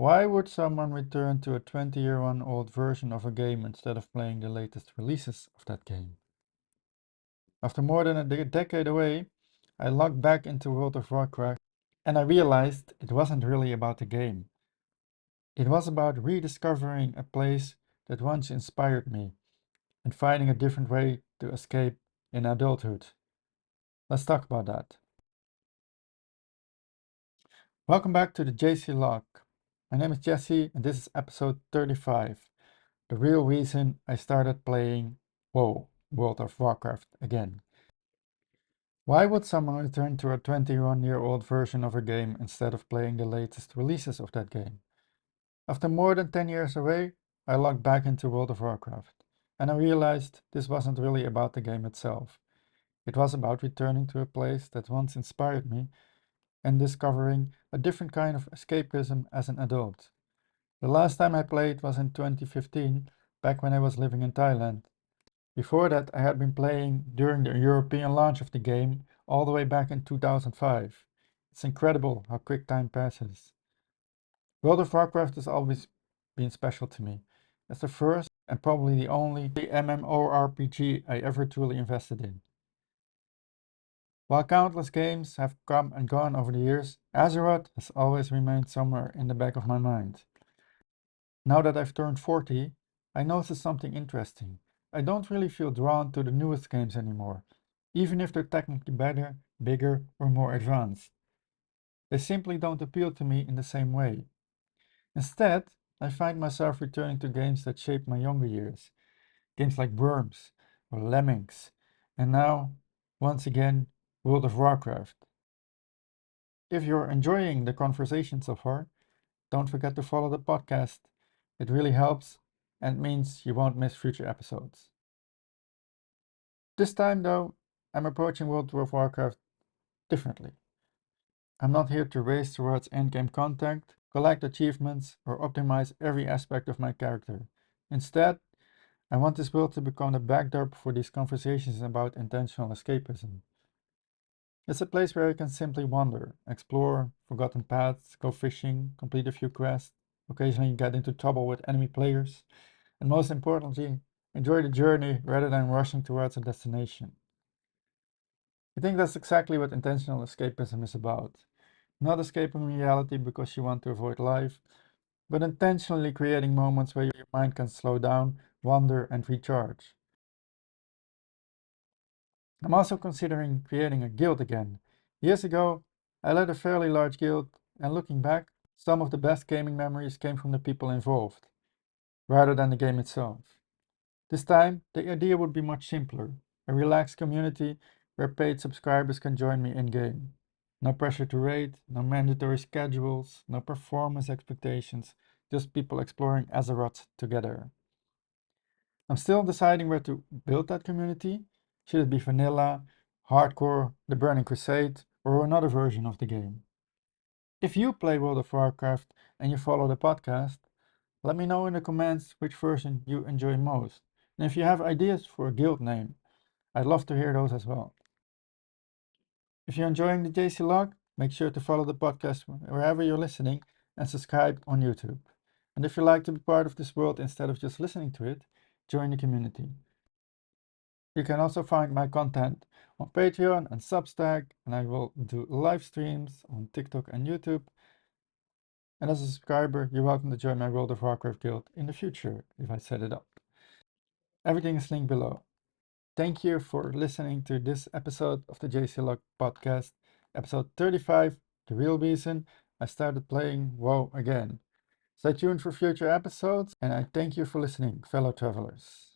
Why would someone return to a 20-year-old version of a game instead of playing the latest releases of that game? After more than a decade away, I logged back into World of Warcraft and I realized it wasn't really about the game. It was about rediscovering a place that once inspired me and finding a different way to escape in adulthood. Let's talk about that. Welcome back to the JC Log. My name is Jesse and this is episode 35. The real reason I started playing WoW, World of Warcraft, again. Why would someone return to a 21-year-old version of a game instead of playing the latest releases of that game? After more than 10 years away, I logged back into World of Warcraft, and I realized this wasn't really about the game itself. It was about returning to a place that once inspired me and discovering a different kind of escapism as an adult. The last time I played was in 2015, back when I was living in Thailand. Before that, I had been playing during the European launch of the game all the way back in 2005. It's incredible how quick time passes. World of Warcraft has always been special to me. It's the first and probably the only MMORPG I ever truly invested in. While countless games have come and gone over the years, Azeroth has always remained somewhere in the back of my mind. Now that I've turned 40, I noticed something interesting. I don't really feel drawn to the newest games anymore, even if they're technically better, bigger, or more advanced. They simply don't appeal to me in the same way. Instead, I find myself returning to games that shaped my younger years. Games like Worms or Lemmings, and now, once again, World of Warcraft. If you're enjoying the conversation so far, don't forget to follow the podcast. It really helps and means you won't miss future episodes. This time, though, I'm approaching World of Warcraft differently. I'm not here to race towards endgame content, collect achievements, or optimize every aspect of my character. Instead, I want this world to become the backdrop for these conversations about intentional escapism. It's a place where I can simply wander, explore forgotten paths, go fishing, complete a few quests, occasionally get into trouble with enemy players, and most importantly, enjoy the journey rather than rushing towards a destination. I think that's exactly what intentional escapism is about. Not escaping reality because you want to avoid life, but intentionally creating moments where your mind can slow down, wander, and recharge. I'm also considering creating a guild again. Years ago, I led a fairly large guild, and looking back, some of the best gaming memories came from the people involved, rather than the game itself. This time, the idea would be much simpler, a relaxed community where paid subscribers can join me in-game. No pressure to raid, no mandatory schedules, no performance expectations, just people exploring Azeroth together. I'm still deciding where to build that community. Should it be vanilla, hardcore, the Burning Crusade, or another version of the game? If you play World of Warcraft and you follow the podcast, let me know in the comments which version you enjoy most. And if you have ideas for a guild name, I'd love to hear those as well. If you're enjoying the JC Log, make sure to follow the podcast wherever you're listening and subscribe on YouTube. And if you like to be part of this world instead of just listening to it, join the community. You can also find my content on Patreon and Substack, and I will do live streams on TikTok and YouTube. And as a subscriber, you're welcome to join my World of Warcraft guild in the future if I set it up. Everything is linked below. Thank you for listening to this episode of the JC Log podcast, episode 35, the real reason I started playing WoW again. Stay tuned for future episodes, and I thank you for listening, fellow travelers.